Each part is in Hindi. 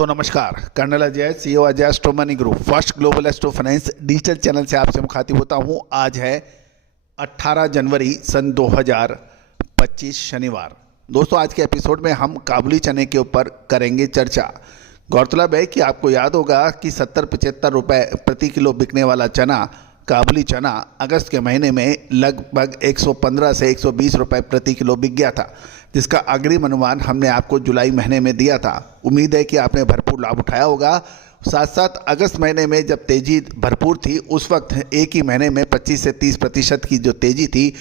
दोस्तों नमस्कार। Colonel Ajay, CEO Ajay astro money group first global astro finance digital channel से आपसे मुखातिब होता हूं। आज है 18 जनवरी सन 2025 शनिवार। दोस्तों आज के एपिसोड में हम काबुली चने के ऊपर करेंगे चर्चा। गौरतलब है कि आपको याद होगा कि 70-75 रुपये प्रति किलो बिकने वाला चना, काबुली चना, अगस्त के महीने में लगभग 115 से 120 रुपये प्रति किलो बिक गया था, जिसका अग्रिम अनुमान हमने आपको जुलाई महीने में दिया था। उम्मीद है कि आपने भरपूर लाभ उठाया होगा। साथ साथ अगस्त महीने में जब तेज़ी भरपूर थी, उस वक्त एक ही महीने में 25 से 30% की जो तेज़ी थी,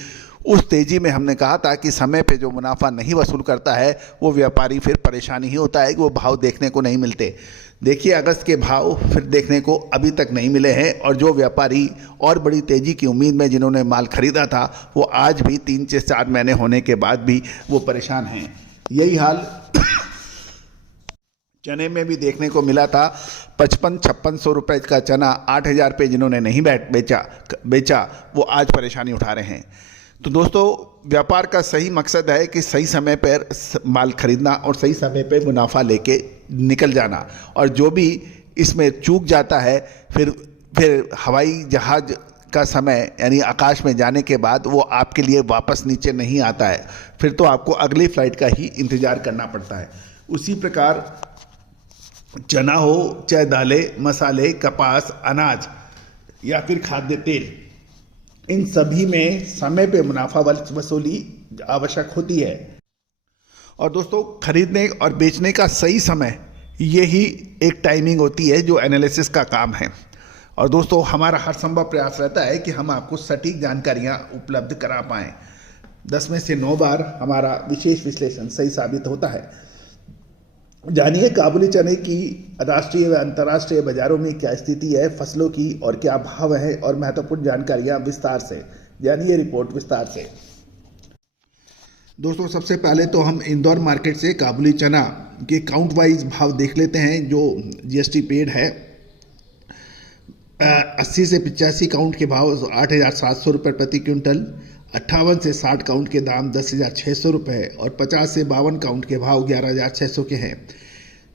उस तेज़ी में हमने कहा था कि समय पे जो मुनाफा नहीं वसूल करता है वो व्यापारी फिर परेशानी ही होता है कि वो भाव देखने को नहीं मिलते। देखिए अगस्त के भाव फिर देखने को अभी तक नहीं मिले हैं, और जो व्यापारी और बड़ी तेज़ी की उम्मीद में जिन्होंने माल खरीदा था वो आज भी 3 से 4 महीने होने के बाद भी वो परेशान हैं। यही हाल चने में भी देखने को मिला था। 55-5600 रुपये का चना 8000 पे जिन्होंने नहीं बेचा वो आज परेशानी उठा रहे हैं। तो दोस्तों व्यापार का सही मकसद है कि सही समय पर माल खरीदना और सही समय पर मुनाफा लेके निकल जाना, और जो भी इसमें चूक जाता है फिर हवाई जहाज़ का समय यानी आकाश में जाने के बाद वो आपके लिए वापस नीचे नहीं आता है, फिर तो आपको अगली फ्लाइट का ही इंतज़ार करना पड़ता है। उसी प्रकार चना हो, चाहे दालें, मसाले, कपास, अनाज या फिर खाद्य तेल, इन सभी में समय पे मुनाफा वसूली आवश्यक होती है। और दोस्तों खरीदने और बेचने का सही समय, यही एक टाइमिंग होती है जो एनालिसिस का काम है। और दोस्तों हमारा हर संभव प्रयास रहता है कि हम आपको सटीक जानकारियां उपलब्ध करा पाएँ। 10 में से 9 बार हमारा विशेष विश्लेषण सही साबित होता है। जानिए काबुली चने की राष्ट्रीय व अंतर्राष्ट्रीय बाजारों में क्या स्थिति है, फसलों की और क्या भाव है, और महत्वपूर्ण जानकारियां विस्तार से जानिए। रिपोर्ट विस्तार से। दोस्तों सबसे पहले तो हम इंदौर मार्केट से काबुली चना के काउंट वाइज भाव देख लेते हैं जो जीएसटी पेड है। 80 से 85 काउंट के भाव 8700 रुपये प्रति क्विंटल, 58 से 60 काउंट के दाम 10,600 रुपये, और 50 से 52 काउंट के भाव 11,600 के हैं।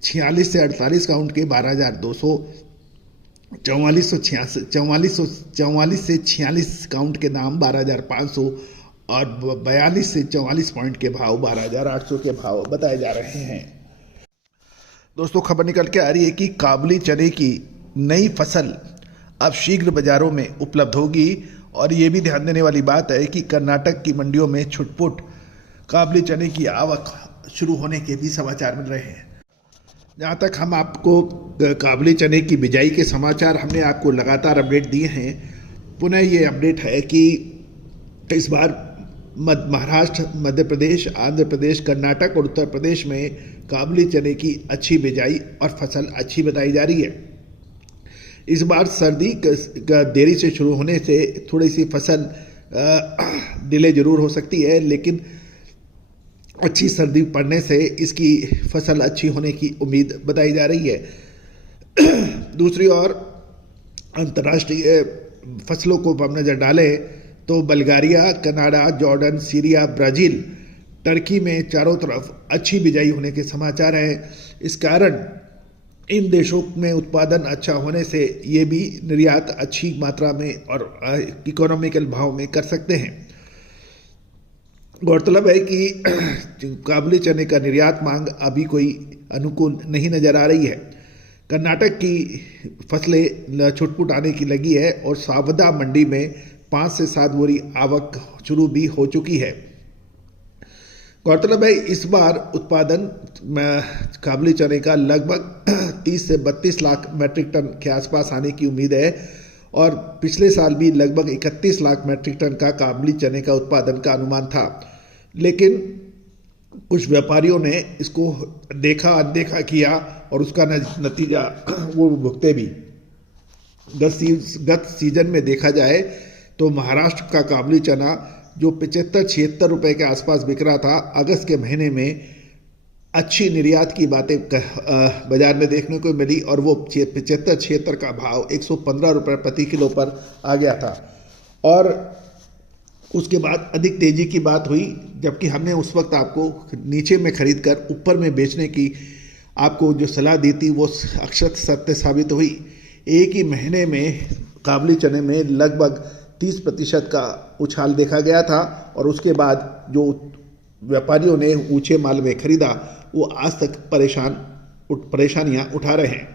46 से 48 काउंट के 12,200, 44 से 46 काउंट के दाम 12,500, और 42 से 44 पॉइंट के भाव 12,800 के भाव बताए जा रहे हैं। दोस्तों खबर निकल के आ रही है कि काबुली चने की नई फसल अब शीघ्र बाजारों में उपलब्ध होगी, और ये भी ध्यान देने वाली बात है कि कर्नाटक की मंडियों में छुटपुट काबुली चने की आवक शुरू होने के भी समाचार मिल रहे हैं। जहाँ तक हम आपको काबुली चने की बिजाई के समाचार हमने आपको लगातार अपडेट दिए हैं, पुनः ये अपडेट है कि इस बार महाराष्ट्र, मध्य प्रदेश, आंध्र प्रदेश, कर्नाटक और उत्तर प्रदेश में काबुली चने की अच्छी बिजाई और फसल अच्छी बताई जा रही है। इस बार सर्दी का देरी से शुरू होने से थोड़ी सी फसल डिले जरूर हो सकती है, लेकिन अच्छी सर्दी पड़ने से इसकी फसल अच्छी होने की उम्मीद बताई जा रही है। दूसरी ओर अंतर्राष्ट्रीय फसलों को हम नज़र डालें तो Bulgaria, Canada, Jordan, Syria, Brazil, Turkey में चारों तरफ अच्छी बिजाई होने के समाचार हैं। इस कारण इन देशों में उत्पादन अच्छा होने से ये भी निर्यात अच्छी मात्रा में और इकोनॉमिकल भाव में कर सकते हैं। गौरतलब है कि काबुली चने का निर्यात मांग अभी कोई अनुकूल नहीं नज़र आ रही है। कर्नाटक की फसलें छुटपुट आने की लगी है, और सावदा मंडी में 5 से 7 बोरी आवक शुरू भी हो चुकी है। गौरतलब है इस बार उत्पादन काबुली चने का लगभग 30 से 32 लाख मैट्रिक टन के आसपास आने की उम्मीद है, और पिछले साल भी लगभग 31 लाख मैट्रिक टन का काबुली चने का उत्पादन का अनुमान था। लेकिन कुछ व्यापारियों ने इसको अनदेखा किया और उसका नतीजा वो भुगते भी। गत सीजन में देखा जाए तो महाराष्ट्र का काबुली चना जो 75-76 रुपये के आसपास बिक रहा था, अगस्त के महीने में अच्छी निर्यात की बातें बाजार में देखने को मिली, और वो 75-76 का भाव 115 रुपये प्रति किलो पर आ गया था। और उसके बाद अधिक तेज़ी की बात हुई, जबकि हमने उस वक्त आपको नीचे में खरीद कर ऊपर में बेचने की आपको जो सलाह दी थी वो अक्षत सत्य साबित हुई। एक ही महीने में काबुली चने में लगभग 30% का उछाल देखा गया था और उसके बाद जो व्यापारियों ने ऊंचे माल में खरीदा वो आज तक परेशानियां उठा रहे हैं।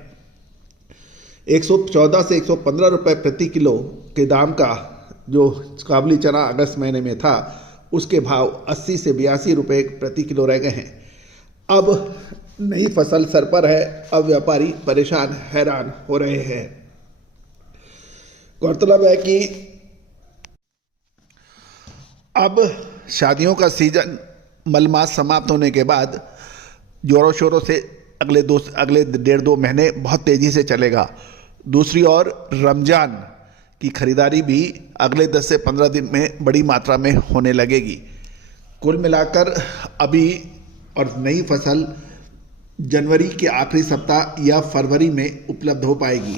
114 से 115 रुपए प्रति किलो के दाम का जो काबुली चना अगस्त महीने में था उसके भाव 80 से 82 रुपए प्रति किलो रह गए हैं। अब नई फसल सर पर है, अब व्यापारी परेशान हैरान हो रहे हैं। गौरतलब है कि अब शादियों का सीजन मलमास समाप्त होने के बाद जोरों शोरों से अगले 1.5-2 महीने बहुत तेजी से चलेगा। दूसरी ओर रमजान की खरीदारी भी अगले 10 से 15 दिन में बड़ी मात्रा में होने लगेगी। कुल मिलाकर अभी और नई फसल जनवरी के आखिरी सप्ताह या फरवरी में उपलब्ध हो पाएगी।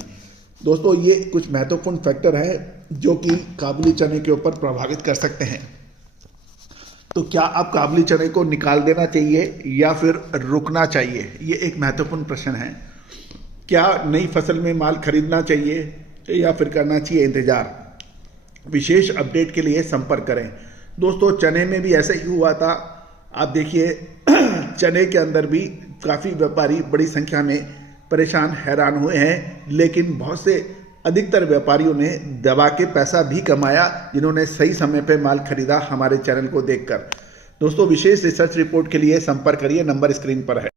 दोस्तों, ये कुछ महत्वपूर्ण फैक्टर हैं जो कि काबुली चने के ऊपर प्रभावित कर सकते हैं। तो क्या आप काबुली चने को निकाल देना चाहिए या फिर रुकना चाहिए, ये एक महत्वपूर्ण प्रश्न है। क्या नई फसल में माल खरीदना चाहिए या फिर करना चाहिए इंतजार? विशेष अपडेट के लिए संपर्क करें। दोस्तों, चने में भी ऐसा ही हुआ था। आप देखिए चने के अंदर भी काफ़ी व्यापारी बड़ी संख्या में परेशान हैरान हुए हैं, लेकिन बहुत से अधिकतर व्यापारियों ने दबा के पैसा भी कमाया जिन्होंने सही समय पे माल खरीदा हमारे चैनल को देखकर। दोस्तों, विशेष रिसर्च रिपोर्ट के लिए संपर्क करिए, नंबर स्क्रीन पर है।